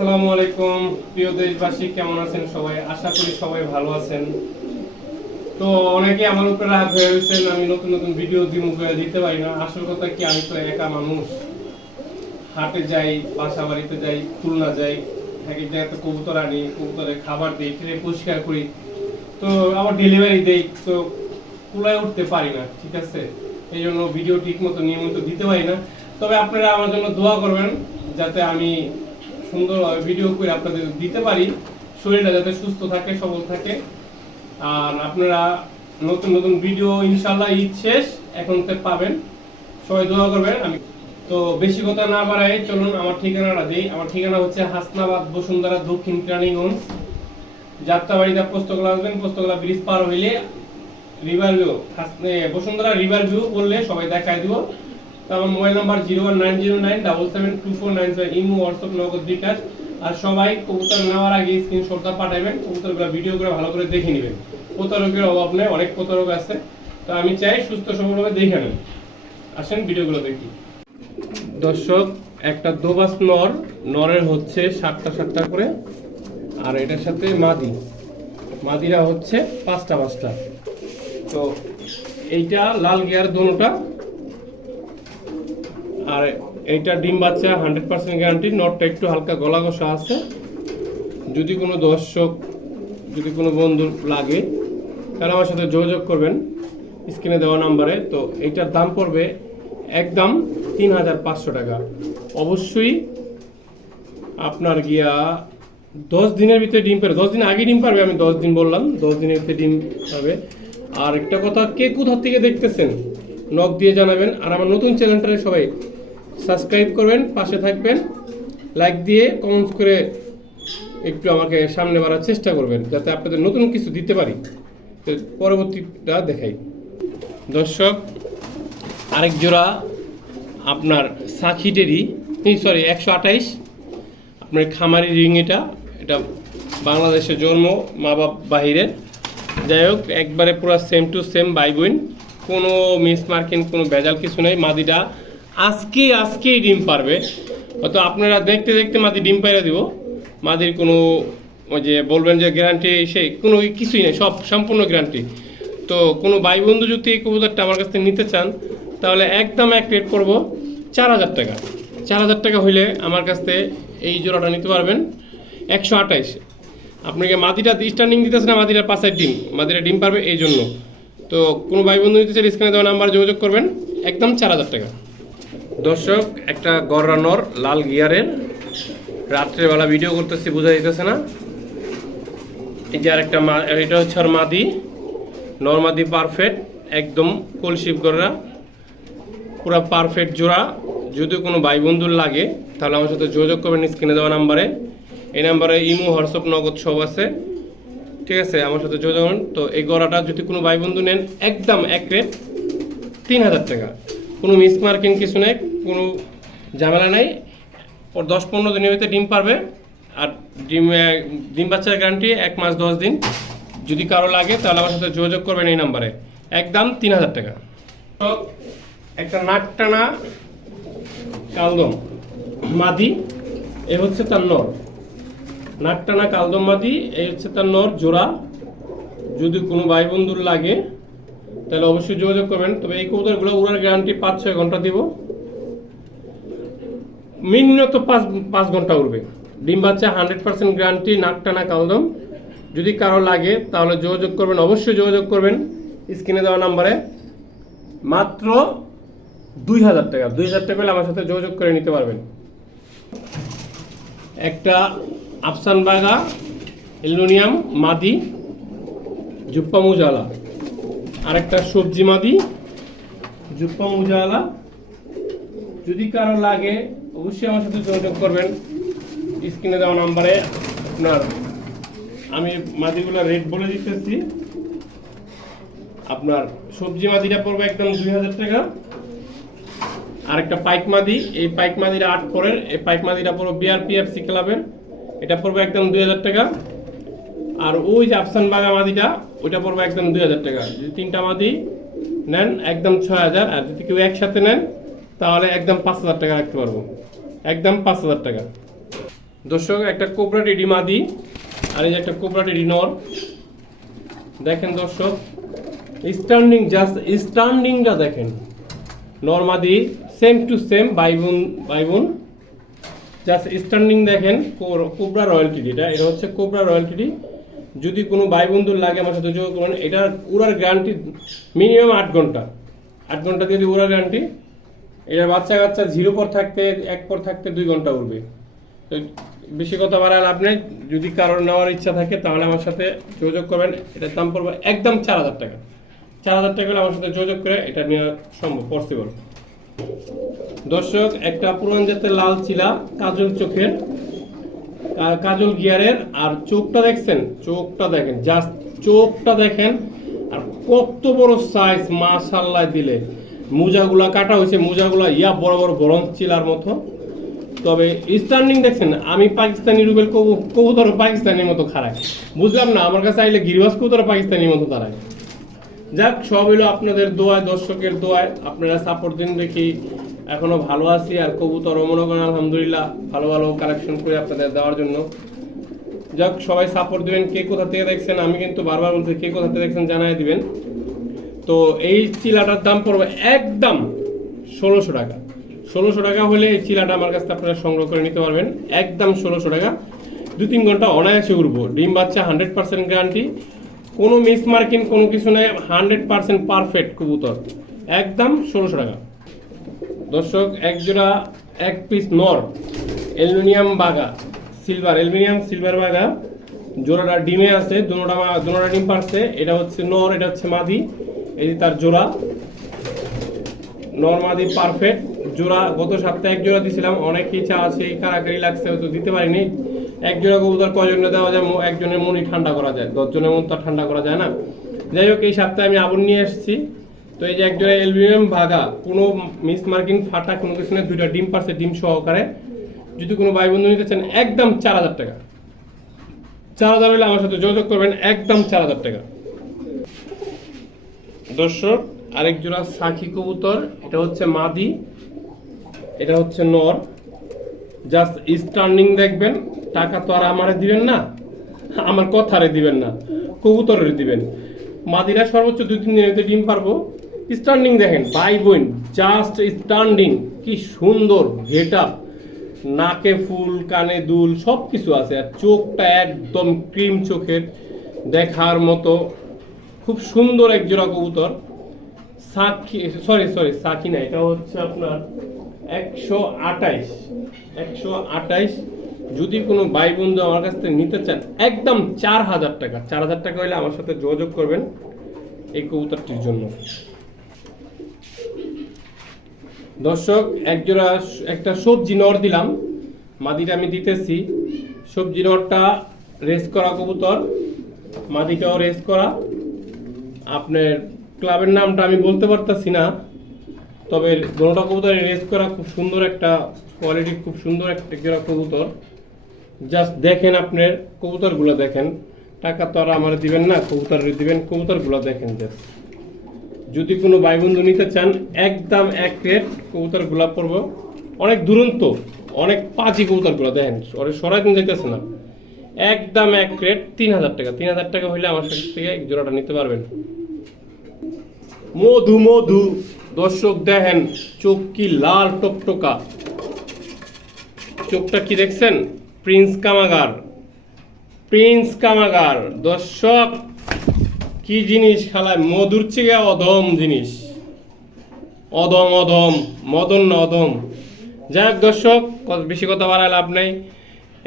আসসালামু আলাইকুম। প্রিয় দেশবাসী, কেমন আছেন সবাই? আশা করি সবাই ভালো আছেন। তো অনেকে আমার উপরে রাগ হয়ে গেছেন, আমি নতুন নতুন ভিডিও দিব দিতে পারি না। আসল কথা কি, আমি তো একা মানুষ। হাটে যাই, বাসা বাড়িতে যাই, খুলনা যাই কবুতর আনি কবুতরে খাবার দিই পরিষ্কার করি। তো আবার ডেলিভারি দেই, তো কুলায় উঠতে পারি না, ঠিক আছে? এই জন্য ভিডিও ঠিক মতো নিয়মিত দিতে পারি না। তবে আপনারা আমার জন্য দোয়া করবেন, যাতে আমি সুন্দরভাবে ভিডিও করে আপনাদের দিতে পারি। শরীরটা যাতে সুস্থ থাকে, সবল থাকে। আর আপনারা নতুন নতুন ভিডিও ইনশাল্লাহ ঈদ শেষ এখন পাবেন। সবাই দোয়া করবেন। আমি তো বেশি কথা না বাড়াই চলুন, আমার ঠিকানাটা দিই। আমার ঠিকানা হচ্ছে হাসনাবাদ বসুন্ধরা দক্ষিণ কেরানীগঞ্জ যাত্রাবাড়িতে পুস্তকলা আসবেন পুস্তকলা ব্রিজ পার হইলে river view Bashundhara river view বললে সবাই দেখায় দিব। তো আমার mobile number zero one nine zero nine double seven two four nine seven imo, WhatsApp, Nagad bKash. আর সবাই কবুতর নেওয়ার আগে স্ক্রিনশটটা পাঠাবেন, কবুতরগুলো ভিডিও করে ভালো করে দেখে নেবেন। প্রতারকের অভাব নেই, অনেক প্রতারক আছে। তো আমি চাই সুস্থ সবলভাবে দেখে নেন। আসেন ভিডিওগুলো দেখি। দর্শক, একটা দোবাস নর, নরের হচ্ছে সাতটা সাতটা করে, আর এটার সাথে মাদি। মাদিরা হচ্ছে পাঁচটা পাঁচটা। তো এইটা লাল গিয়ার দোনোটা। আর এইটা ডিম বাচ্চা হান্ড্রেড পার্সেন্ট গ্যারান্টি, নটটা একটু হালকা গলা ঘষা আছে। যদি কোনো দর্শক, যদি কোনো বন্ধু লাগে তাহলে আমার সাথে যোগাযোগ করবেন স্ক্রিনে দেওয়া নাম্বারে। তো এইটার দাম পড়বে একদম তিন হাজার পাঁচশো টাকা। অবশ্যই আপনার গিয়া দশ দিনের ভিতরে ডিম পারবে। দশ দিন আগে ডিম পারবে, আমি দশ দিন বললাম, দশ দিনের ভিতরে ডিম পাবে আর একটা কথা, কে কোথা থেকে দেখতেছেন? নক দিয়ে জানাবেন। আর আমার নতুন চ্যানেলটারে সবাই সাবস্ক্রাইব করবেন, পাশে থাকবেন, লাইক দিয়ে কমেন্টস করে একটু আমাকে সামনে বাড়ার চেষ্টা করবেন, যাতে আপনাদের নতুন কিছু দিতে পারি। তো পরবর্তীটা দেখাই। দর্শক, আরেক জোড়া আপনার সাকিটেরই সরি একশো আঠাইশ। আপনার খামারি রিং এটা এটা বাংলাদেশে জন্ম, মা বাপ বাহিরের। যাই হোক, একবারে পুরো সেম টু সেম বাই বোন কোনো মিস মার্কিং কোনো ভেজাল কিছু নেই। মাদিটা আজকে, আজকেই ডিম পারবে। হয়তো আপনারা দেখতে দেখতে মাদি ডিম পাইরা দিব। মাদির কোনো ওই যে বলবেন যে গ্যারান্টি সেই কোনো কিছুই নেই, সব সম্পূর্ণ গ্যারান্টি তো কোনো ভাই বন্ধু যদি এই কবুতরটা আমার কাছ থেকে নিতে চান, তাহলে একদম এক রেট করব চার হাজার টাকা। চার হাজার টাকা হইলে আমার কাছ থেকে এই জোড়াটা নিতে পারবেন একশো আঠাইশ আপনাকে মাদিটা স্টার্নিং দিতেছে না মাদিটার পাশের ডিম। মাদিটা ডিম পারবে এই জন্য। তো কোনো ভাই বন্ধু নিতে চাইলে স্ক্রিনে দেওয়া নাম্বার যোগাযোগ করবেন, একদম চার হাজার টাকা। দর্শক, একটা গররানর লাল গিয়ারের রাত্রেবেলা ভিডিও করতেছি, বোঝা যেতেছে না। এই যে আরেকটা মা, এটা হচ্ছে আর মাদি। নর্মাদি পারফেক্ট একদম কলশিপ গররা পুরো পারফেক্ট জোড়া। যদি কোনো ভাই বন্ধুর লাগে, তাহলে আমার সাথে যোগাযোগ করবেন স্ক্রিনে দেওয়া নাম্বারে। এই নাম্বারে ইমো, হোয়াটসঅ্যাপ, নগদ সব আছে। ঠিক আছে, আমার সাথে যোগাযোগ তো এই গড়াটা যদি কোনো ভাই বন্ধু নেন, একদম এক রেট তিন হাজার টাকা। কোনো মিস মার্কিং কিছু নেই, কোনো ঝামেলা নেই। ওর দশ পনেরো দিনের ভিতরে ডিম পারবে। আর ডিম ডিম বাচ্চার গ্যারান্টি এক মাস দশ দিন। যদি কারও লাগে, তাহলে আমার সাথে যোগাযোগ করবেন এই নাম্বারে। একদম তিন হাজার টাকা। তো একটা নাক টানা কালদম মাদি, এ হচ্ছে তার নর। নাক টানা কালদম মাদি এই হচ্ছে তার নর, জোড়া। যদি কোনো ভাই বন্ধুর লাগে তাহলে অবশ্যই যোগাযোগ করবেন। তবে এই কবুতরগুলো উড়ার গ্যারান্টি পাঁচ ছয় ঘণ্টা দিব। মিনিমাম তো পাঁচ পাঁচ ঘণ্টা উড়বে। ডিম বাচ্চা হান্ড্রেড পার্সেন্ট গ্যারান্টি নাক টানা কালদম যদি কারও লাগে, তাহলে যোগাযোগ করবেন। অবশ্যই যোগাযোগ করবেন। স্ক্রিনে দেওয়া নাম্বারে। মাত্র দুই হাজার টাকা। দুই হাজার টাকা আমার সাথে যোগাযোগ করে নিতে পারবেন। একটা আফসান বাগা অ্যালুমিনিয়াম মাদি, জুপ্পা মুজালা। আরেকটা সবজি মাদি, জুপ্পা মুজালা। যদি কারও লাগে, অবশ্যই আমার সাথে যোগাযোগ করবেন। স্ক্রিনে দেওয়া নাম্বারে আপনার, আমি মাদিগুলোর রেট বলে দিতেছি। আপনার সবজি মাদিটা পড়বে একদম দুই হাজার টাকা। আর একটা পাইক মাদি, এই পাইক মাদিটা আট পরের, এই পাইক মাদিটা পড়বে বিআরপিএফসি ক্লাবের এটা পড়বে একদম দুই হাজার টাকা। আর ওই যে আফসান বাগা মাদিটা, ওইটা পড়বে একদম দুই হাজার টাকা। যদি তিনটা মাদি নেন, একদম ছয় হাজার, আর যদি কেউ একসাথে নেন, তাহলে একদম পাঁচ হাজার টাকা রাখতে পারব। একদম পাঁচ হাজার টাকা। দর্শক, একটা কোবরা টেডি মাদি, আর এই যে একটা কোবরা টেডি নর দেখেন দর্শক স্ট্যান্ডিং জাস্ট স্ট্যান্ডিংটা দেখেন। নর্মাদি সেম টু সেম বাইবুন বাইবুন জাস্ট স্ট্যান্ডিং দেখেন কোবরা রয়্যালটি এটা এটা হচ্ছে কোবরা রয়্যালটি যদি কোনো ভাই বন্ধুর লাগে আমার সাথে যোগাযোগ করুন এটার উড়ার গ্যারান্টি মিনিমাম আট ঘণ্টা। আট ঘণ্টা যদি উড়ার গ্যারান্টি এটা বাচ্চা কাচ্চা জিরো পর থাকতে, এক পর থাকতে দুই ঘণ্টা উঠবে তো বেশি কথা বাড়ার লাভ নেই। যদি কারোর নেওয়ার ইচ্ছা থাকে, তাহলে আমার সাথে যোগাযোগ করবেন। এটার দাম পড়বে একদম চার হাজার টাকা। চার হাজার টাকা আমার সাথে যোগাযোগ করে এটা নেওয়া সম্ভব পসিবল দর্শক, একটা পুরান জাতের লাল চিলা, কাজল চোখের কাজল গিয়ারের, আর চোখটা দেখছেন? চোখটা দেখেন জাস্ট চোখটা দেখেন, আর কত বড় সাইজ মাশাল্লাহ দিলে। মোজাগুলা কাটা হয়েছে, মোজাগুলা ইয়া বড় বড় বরঞ্জ চিলার মতো। তবে স্ট্যান্ডিং দেখছেন, আমি পাকিস্তানি রুবেল কবু- কবুতর পাকিস্তানের মতো খারাই বুঝলাম না, আমার কাছে আইলে গিরিবাস কবুতর পাকিস্তানির মতো দাঁড়ায়। যাক, সব হলো আপনাদের দোয়ায়, দর্শকের দোয়ায়। আপনারা সাপোর্ট দিন দেখি। এখনও ভালো আছি আর কবুতর মনে করেন আলহামদুলিল্লাহ ভালো ভালো কালেকশন করে আপনাদের দেওয়ার জন্য। যাক, সবাই সাপোর্ট দিবেন, কে কোথা থেকে দেখছেন, আমি কিন্তু বারবার বলছি, কে কোথা থেকে দেখছেন জানাই দিবেন। তো এই চিলাটার দাম পড়বে একদম ষোলোশো টাকা। ষোলোশো টাকা হলে এই চিলাটা আমার কাছে আপনারা সংগ্রহ করে নিতে পারবেন। একদম ষোলোশো টাকা। দু তিন ঘণ্টা অনায়াসে উঠবো ডিম বাচ্চা হান্ড্রেড পার্সেন্ট গ্যারান্টি কোনো মিস মার্কিং কোনো কিছু নেই, হান্ড্রেড পার্সেন্ট পারফেক্ট কবুতর। একদম ষোলোশো টাকা। দর্শক, এক জোড়া, এক পিস নর, অ্যালুমিনিয়াম বাগা সিলভার অ্যালুমিনিয়াম সিলভার বাগা। জোড়াটা ডিমে আছে দুটোটা মা- ডিম পারছে। এটা হচ্ছে নর, এটা হচ্ছে মাদি, এই তার জোড়া। নর, মাদি পারফেক্ট জোড়া, গত সপ্তাহে এক জোড়া দিছিলাম অনেক ইচ্ছা আছে, এই কারাকারি লাগছে, হয়তো দিতে পারিনি। এক জোড়া কবুতর কয়জনে দেওয়া যায় একজনের মনই ঠান্ডা করা যায়, দশজনের মন তো ঠান্ডা করা যায় না। যাই হোক, এই সপ্তাহে আমি আবুর নিয়ে এসেছি। তো এই যে এক জোড়া অ্যালুমিনিয়াম ভাগা, কোনো মিস মার্কিং ফাটা কোনো কিছু নেই, দুইটা ডিম পারছে, ডিম সহকারে। যদি কোনো ভাই বন্ধু নিতে চান, একদম চার হাজার টাকা। চার হাজার হলে আমার সাথে যোগাযোগ করবেন, একদম চার হাজার টাকা। দর্শক, আরেক জোড়া সাখি কবুতর, এটা হচ্ছে মাদি, এটা হচ্ছে নর। জাস্ট স্টার্নিং দেখবেন, টাকা তো আর আমারে দিবেন না, আমার কথারে দিবেন না, কবুতরের দিবেন। মাদিরা সর্বোচ্চ দুই তিন দিনের ডিম পারব। স্ট্যান্ডিং দেখেন, বাই বোন জাস্ট স্ট্যান্ডিং কি সুন্দর গেট আপ নাকে ফুল, কানে দুল সব কিছু আছে, আর চোখটা একদম ক্রিম চোখের দেখার মতো, খুব সুন্দর এক জোড়া কবুতর সাকি সরি সরি সাকি না, এটা হচ্ছে আপনার একশো আঠাইশ একশো আঠাইশ, যদি কোনো ভাই বন্ধু আমার কাছ থেকে নিতে চান, একদম চার হাজার টাকা, চার হাজার টাকা হলে আমার সাথে যোগাযোগ করবেন এই কবুতরটির জন্য। দর্শক, একজোড়া একটা সবজি নর দিলাম। মাদিটা আমি দিতেছি। সবজি নরটা রেস করা কবুতর। মাদিটাও রেস করা। আপনার ক্লাবের নামটা আমি বলতে পারতাছি না। তবে দোনোটা কবুতর রেস করা খুব সুন্দর একটা কোয়ালিটি খুব সুন্দর একটা জোড়া কবুতর। জাস্ট দেখেন আপনার কবুতরগুলো দেখেন। টাকা তো আর আমার দিবেন না কবুতর দিবেন, কবুতরগুলো দেখেন জাস্ট যদি কোনো ভাই বন্ধু নিতে চান, একদম এক রেট কবুতর গোলাপ পড়ব অনেক দুরন্ত, অনেক পাঁচি কবুতরগুলো, দেখেন ওরে সরাই দিন যেতেছে না। একদম এক রেট তিন হাজার টাকা। তিন হাজার টাকা হইলে আমার কাছ থেকে এক জোড়াটা নিতে পারবেন। মধু মধু। দর্শক, দেখেন, চোখ কি লাল টকটকা। চোখটা কি দেখছেন? প্রিন্স কামাগার। প্রিন্স কামাগার। দর্শক কি জিনিস খেলায়? মধুর চেয়ে অধম জিনিস। অধম অধম মদন না অধম যাই হোক দর্শক বেশি কথা বাড়ায় লাভ নেই।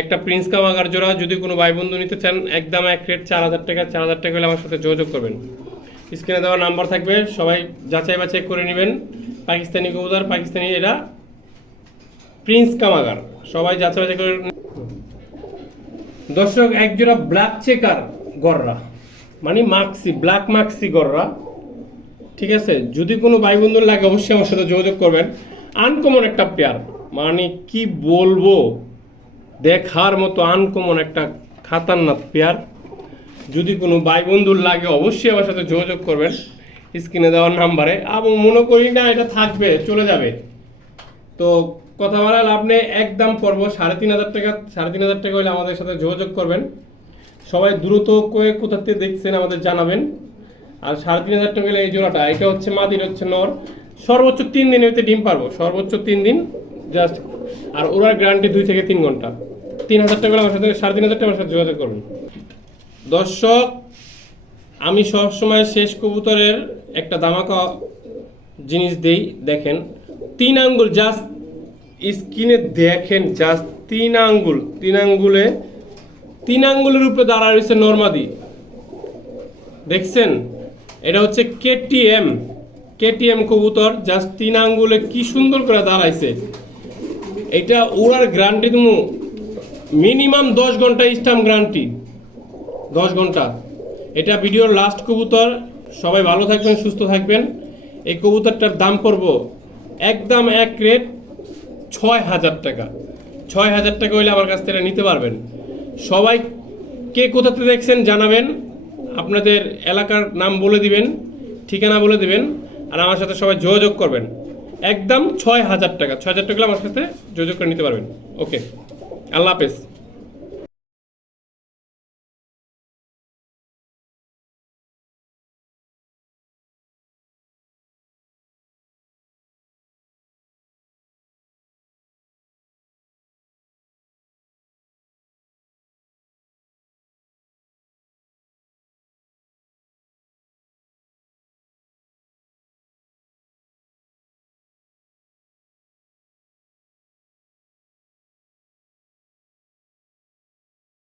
একটা প্রিন্স কামাগার জোড়া, যদি কোনো ভাই বন্ধু নিতে চান, একদম এক রেট চার হাজার টাকা, চার হাজার টাকা হলে আমার সাথে যোগাযোগ করবেন। স্ক্রিনে দেওয়া নাম্বার থাকবে, সবাই যাচাই বাছাই করে নেবেন। পাকিস্তানি কবুতর, পাকিস্তানি এরা প্রিন্স কামাগার সবাই যাচাই বাছাই করে দর্শক, এক জোড়া ব্ল্যাক চেকার গররা। মানে মাক্সি ব্ল্যাক মাক্সি গররা ঠিক আছে? যদি কোনো ভাই বন্ধুর লাগে, অবশ্যই আমার সাথে যোগাযোগ করবেন। আনকমন একটা পেয়ার মানে কি বলব? দেখার মতো আনকমন একটা খাতারনাথ পেয়ার যদি কোনো ভাই বন্ধুর লাগে, অবশ্যই আমার সাথে যোগাযোগ করবেন। স্ক্রিনে দেওয়ার নাম্বারে। এবং মনে করি না, এটা থাকবে, চলে যাবে। তো কথা বলার আপনি একদম পড়ব সাড়ে তিন হাজার টাকা, সাড়ে তিন হাজার টাকা হলে আমাদের সাথে যোগাযোগ করবেন। সবাই দ্রুত করে কোথা থেকে দেখছেন আমাদের জানাবেন। আর সাড়ে তিন হাজার টাকা এই জোড়াটা, এটা হচ্ছে মাদির হচ্ছে নর। সর্বোচ্চ তিন দিন হইতে ডিম পারব, সর্বোচ্চ তিন দিন জাস্ট আর ওরার গ্যারান্টি দুই থেকে তিন ঘণ্টা। তিন হাজার টাকা আমার সাথে, সাড়ে তিন হাজার টাকা আমার সাথে যোগাযোগ করুন। দর্শক, আমি সবসময় শেষ কবুতরের একটা দামাকা জিনিস দেই, দেখেন। তিন আঙ্গুল জাস্ট স্কিনে দেখেন জাস্ট তিন আঙ্গুল। তিন আঙ্গুলে তিন আঙ্গুলের উপরে দাঁড়া রয়েছে নর্মাদি। দেখছেন? এটা হচ্ছে কেটিএম। কেটিএম কবুতর, জাস্ট তিন আঙ্গুলে কি সুন্দর করে দাঁড়াইছে। এটা ওরার গ্যারান্টি তুমি মিনিমাম দশ ঘণ্টা স্টাম্প গ্যারান্টি দশ ঘণ্টা। এটা ভিডিওর লাস্ট কবুতর। সবাই ভালো থাকবেন, সুস্থ থাকবেন। এই কবুতরটার দাম পড়ব একদম এক রেট ছয় হাজার টাকা। ছয় হাজার টাকা হইলে আমার কাছ থেকে নিতে পারবেন। সবাই কে কোথাতে দেখছেন জানাবেন। আপনাদের এলাকার নাম বলে দিবেন, ঠিকানা বলে দিবেন, আর আমার সাথে সবাই যোগাযোগ করবেন। একদম ছয় হাজার টাকা, ছয় হাজার টাকা আমার সাথে যোগাযোগ করে নিতে পারবেন। ওকে, আল্লাহ হাফেজ।